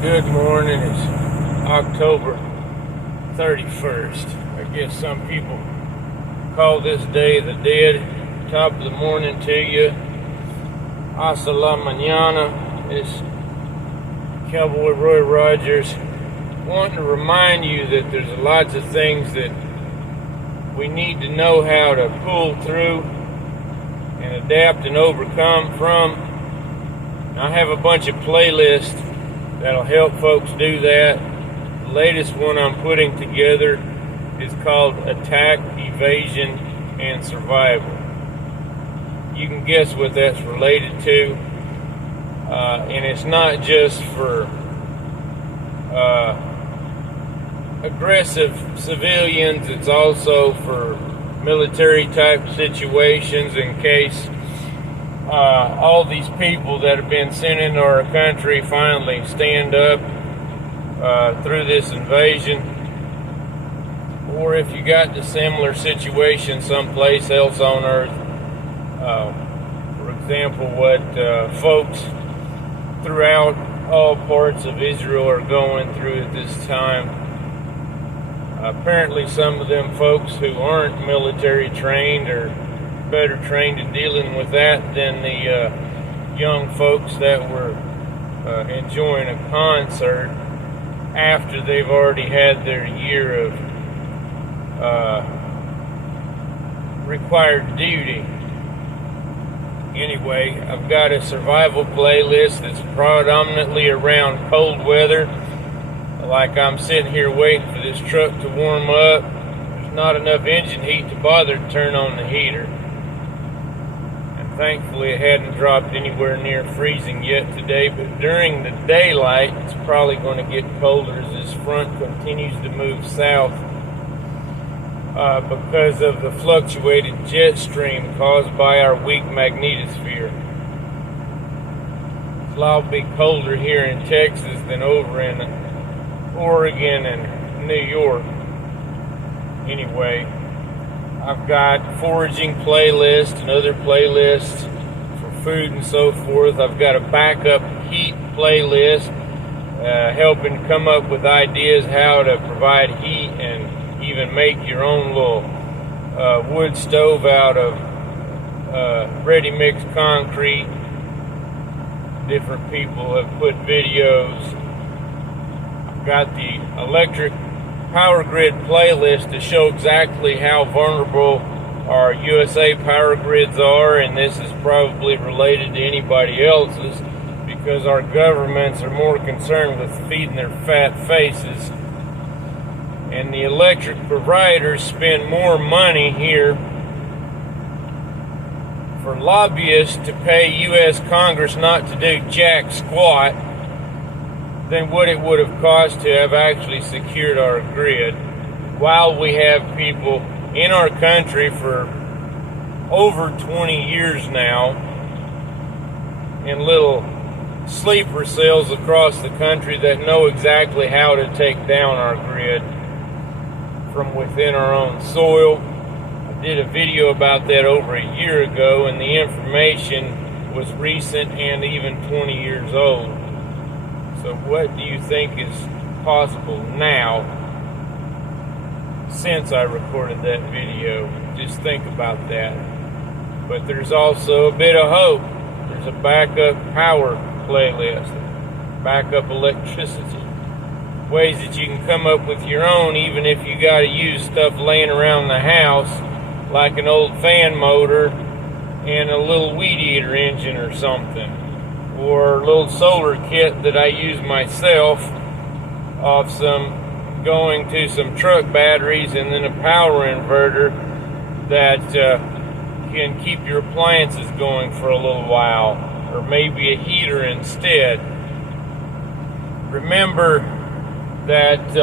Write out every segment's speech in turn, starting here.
Good morning. It's October 31st. I guess some people call this day the dead. Top of the morning to you. Hasta la mañana. It's Cowboy Roy Rogers. Wanting to remind you that there's lots of things that we need to know how to pull through and adapt and overcome from. I have a bunch of playlists that'll help folks do that. The latest one I'm putting together is called Attack, Evasion, and Survival. You can guess what that's related to. And it's not just for aggressive civilians, it's also for military type situations in case all these people that have been sent into our country finally stand up through this invasion, or if you got the similar situation someplace else on earth. For example, what folks throughout all parts of Israel are going through at this time. Apparently some of them folks who aren't military trained are better trained in dealing with that than the young folks that were enjoying a concert after they've already had their year of required duty. Anyway, I've got a survival playlist that's predominantly around cold weather. Like I'm sitting here waiting for this truck to warm up. There's not enough engine heat to bother to turn on the heater. And thankfully it hadn't dropped anywhere near freezing yet today, but during the daylight it's probably going to get colder as this front continues to move south because of the fluctuated jet stream caused by our weak magnetosphere. It'll all be colder here in Texas than over in Oregon and New York. Anyway, I've got foraging playlists and other playlists for food and so forth. I've got a backup heat playlist helping come up with ideas how to provide heat and even make your own little wood stove out of ready-mix concrete. Different people have put videos. Got the electric power grid playlist to show exactly how vulnerable our USA power grids are, and this is probably related to anybody else's because our governments are more concerned with feeding their fat faces, and the electric providers spend more money here for lobbyists to pay U.S. Congress not to do jack squat than what it would have cost to have actually secured our grid, while we have people in our country for over 20 years now in little sleeper cells across the country that know exactly how to take down our grid from within our own soil. I did a video about that over a year ago, and the information was recent and even 20 years old. So what do you think is possible now since I recorded that video? Just think about that. But there's also a bit of hope. There's a backup power playlist, backup electricity, ways that you can come up with your own even if you got to use stuff laying around the house like an old fan motor and a little weed eater engine or something. Or a little solar kit that I use myself off going to some truck batteries, and then a power inverter that can keep your appliances going for a little while, or maybe a heater instead. Remember that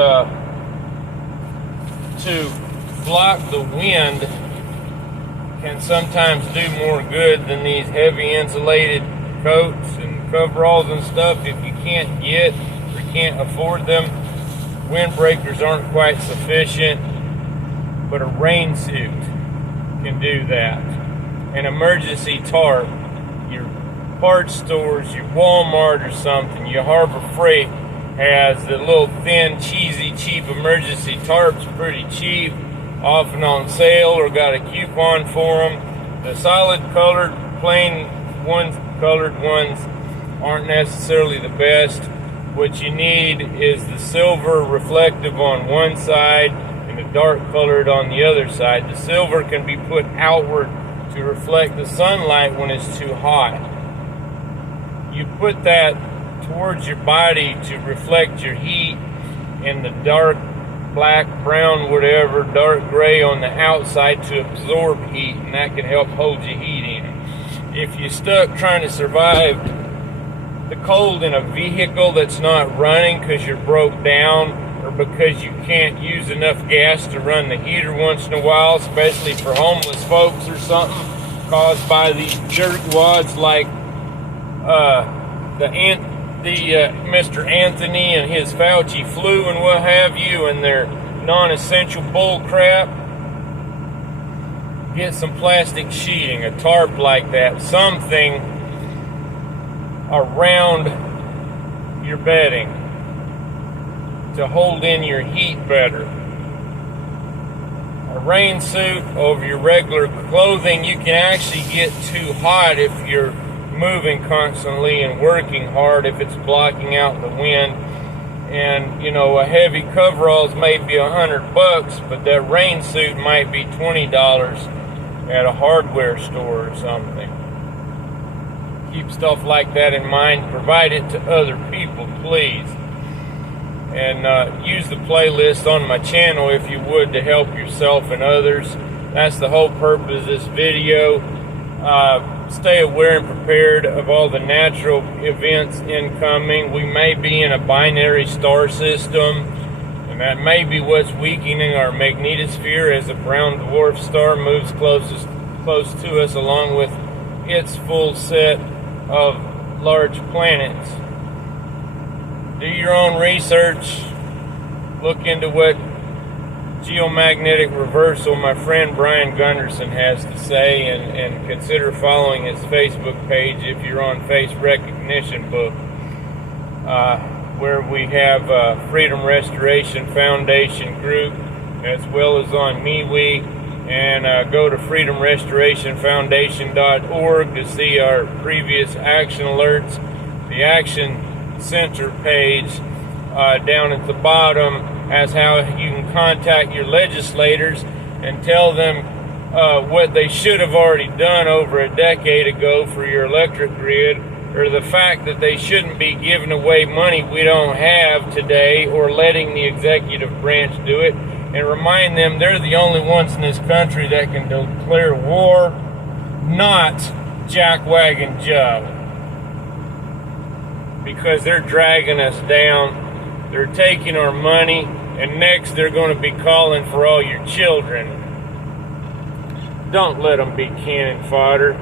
to block the wind can sometimes do more good than these heavy insulated coats and coveralls and stuff. If you can't get or can't afford them, windbreakers aren't quite sufficient, but a rain suit can do that. An emergency tarp, your parts stores, your Walmart or something, your Harbor Freight has the little thin, cheesy, cheap emergency tarps, pretty cheap, often on sale or got a coupon for them. The solid colored, plain colored ones aren't necessarily the best. What you need is the silver reflective on one side and the dark colored on the other side. The silver can be put outward to reflect the sunlight when it's too hot. You put that towards your body to reflect your heat, and the dark black, brown, whatever, dark gray on the outside to absorb heat, and that can help hold your heat in. If you're stuck trying to survive the cold in a vehicle that's not running because you're broke down or because you can't use enough gas to run the heater once in a while, especially for homeless folks or something caused by these jerkwads like Mr. Anthony and his Fauci flu and what have you, and their non-essential bull crap, get some plastic sheeting, a tarp like that, something around your bedding to hold in your heat better. A rain suit over your regular clothing. You can actually get too hot if you're moving constantly and working hard, if it's blocking out the wind. And you know, a heavy coveralls may be $100, but that rain suit might be $20 at a hardware store or something. Keep stuff like that in mind. Provide it to other people, please. And use the playlist on my channel if you would to help yourself and others. That's the whole purpose of this video. Stay aware and prepared of all the natural events incoming. We may be in a binary star system, and that may be what's weakening our magnetosphere as a brown dwarf star moves close to us, along with its full set of large planets. Do your own research. Look into what geomagnetic reversal my friend Brian Gunderson has to say, and consider following his Facebook page if you're on Face Recognition Book, where we have Freedom Restoration Foundation group, as well as on MeWe. And go to freedomrestorationfoundation.org to see our previous action alerts. The Action Center page down at the bottom has how you can contact your legislators and tell them what they should have already done over a decade ago for your electric grid, or the fact that they shouldn't be giving away money we don't have today or letting the executive branch do it. And remind them they're the only ones in this country that can declare war, not Jackwagon Joe. Because they're dragging us down, they're taking our money, and next they're going to be calling for all your children. Don't let them be cannon fodder.